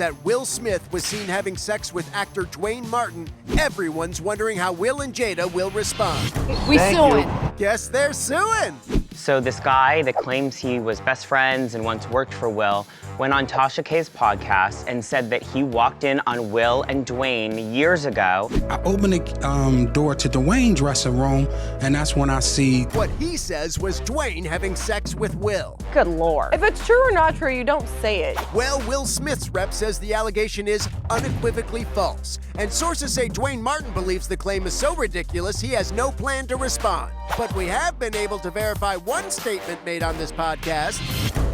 that Will Smith was seen having sex with actor Dwayne Martin, everyone's wondering how Will and Jada will respond. We suing. Guess they're suing. So this guy that claims he was best friends and once worked for Will went on Tasha K's podcast and said that he walked in on Will and Dwayne years ago. I opened the door to Dwayne's dressing room, and that's when I see what he says was Dwayne having sex with Will. Good Lord. If it's true or not true, you don't say it. Well, Will Smith's rep says the allegation is unequivocally false, and sources say Dwayne Martin believes the claim is so ridiculous he has no plan to respond. But we have been able to verify one statement made on this podcast.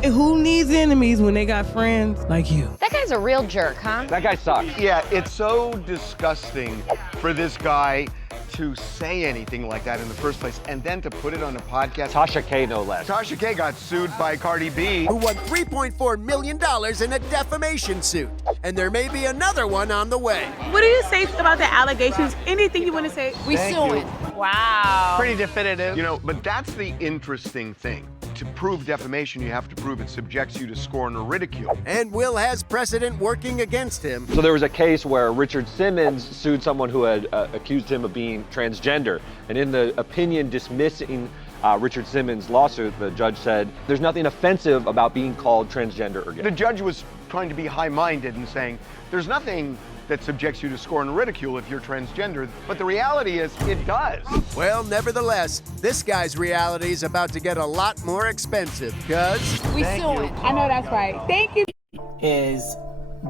Who needs enemies when they got friends like you? That guy's a real jerk, huh? That guy sucks. Yeah, it's so disgusting for this guy to say anything like that in the first place and then to put it on a podcast. Tasha K, no less. Tasha K got sued by Cardi B, who won $3.4 million in a defamation suit. And there may be another one on the way. What do you say about the allegations? Anything you want to say? We suing. Wow. Pretty definitive. you know, but that's the interesting thing. To prove defamation, you have to prove it subjects you to scorn or ridicule. And Will has precedent working against him. So there was a case where Richard Simmons sued someone who had accused him of being transgender. And in the opinion dismissing Richard Simmons' lawsuit, the judge said, there's nothing offensive about being called transgender or gay. The judge was trying to be high-minded and saying, there's nothing that subjects you to scorn and ridicule if you're transgender, but the reality is it does. Well, nevertheless, this guy's reality is about to get a lot more expensive, because We suing. I know that's right. Thank you. Is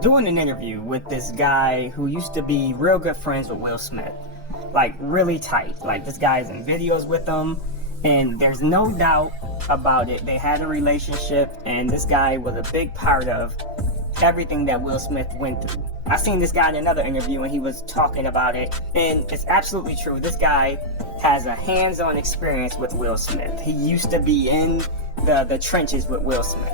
doing an interview with this guy who used to be real good friends with Will Smith. Like, really tight. Like, this guy's in videos with him, and there's no doubt about it. They had a relationship, and this guy was a big part of everything that Will Smith went through. I seen this guy in another interview and he was talking about it, and it's absolutely true. This guy has a hands-on experience with Will Smith. He used to be in the trenches with Will Smith.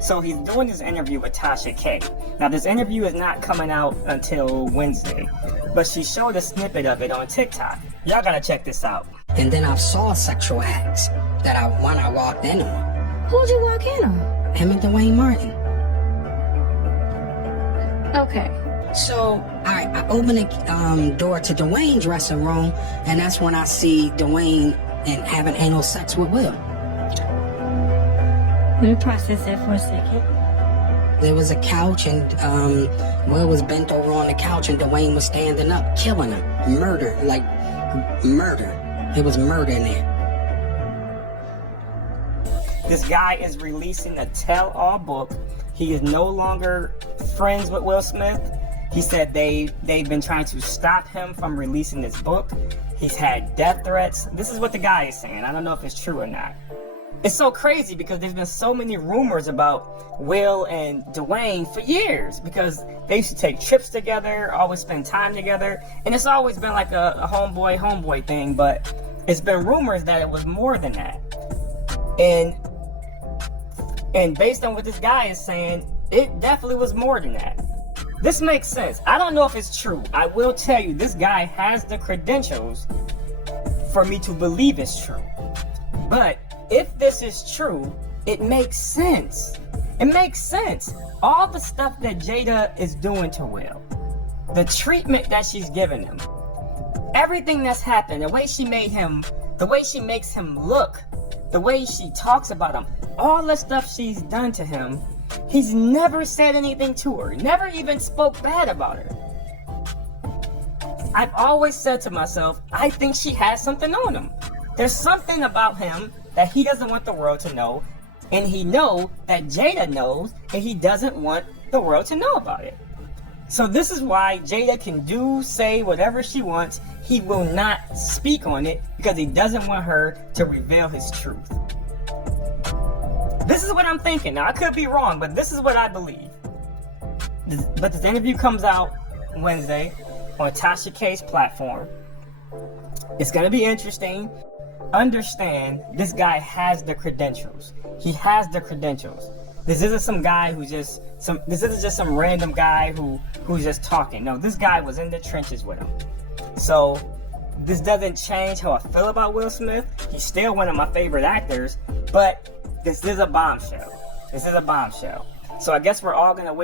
So he's doing this interview with Tasha K. Now this interview is not coming out until Wednesday, but she showed a snippet of it on TikTok. Y'all gotta check this out. And then I saw sexual acts that when I walked in on. Who'd you walk in on? Him and Dwayne Martin. Okay. So I open the door to Dwayne's dressing room, and that's when I see Dwayne and having anal sex with Will. Let me process that for a second. There was a couch, and Will was bent over on the couch, and Dwayne was standing up, killing him. Murder, like murder. It was murder in there. This guy is releasing a tell-all book. He is no longer friends with Will Smith. He said they've been trying to stop him from releasing this book. He's had death threats. This is what the guy is saying. I don't know if it's true or not. It's so crazy because there's been so many rumors about Will and Dwayne for years, because they used to take trips together, always spend time together, and it's always been like a homeboy thing, but it's been rumors that it was more than that. And based on what this guy is saying, it definitely was more than that. This makes sense. I don't know if it's true. I will tell you, this guy has the credentials for me to believe it's true. But if this is true, it makes sense. It makes sense. All the stuff that Jada is doing to Will, the treatment that she's giving him, everything that's happened, the way she made him, the way she makes him look, the way she talks about him, all the stuff she's done to him, he's never said anything to her, never even spoke bad about her. I've always said to myself, I think she has something on him. There's something about him that he doesn't want the world to know, and he knows that Jada knows, and he doesn't want the world to know about it. So this is why Jada can say whatever she wants. He will not speak on it because he doesn't want her to reveal his truth. This is what I'm thinking. Now, I could be wrong, but this is what I believe. But this interview comes out Wednesday on Tasha K's platform. It's going to be interesting. Understand, this guy has the credentials. He has the credentials. This isn't some guy this isn't just some random guy who's just talking. No, this guy was in the trenches with him. So this doesn't change how I feel about Will Smith. He's still one of my favorite actors, but this is a bombshell. This is a bombshell. So I guess we're all gonna wait.